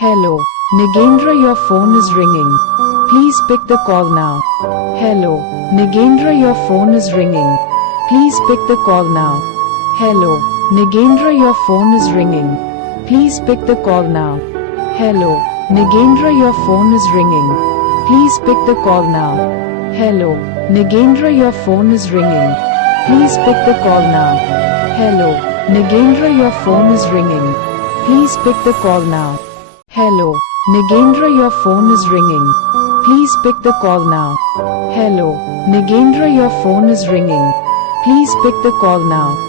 Hello, Nagendra, your phone is ringing. Please pick the call now. Hello, Nagendra, your phone is ringing. Please pick the call now. Hello, Nagendra, your phone is ringing. Please pick the call now. Hello, Nagendra, your phone is ringing. Please pick the call now. Hello, Nagendra, your phone is ringing. Please pick the call now. Hello, Nagendra, your phone is ringing. Please pick the call now. Hello, Nagendra, your phone is ringing. Please pick the call now. Hello, Nagendra, your phone is ringing. Please pick the call now.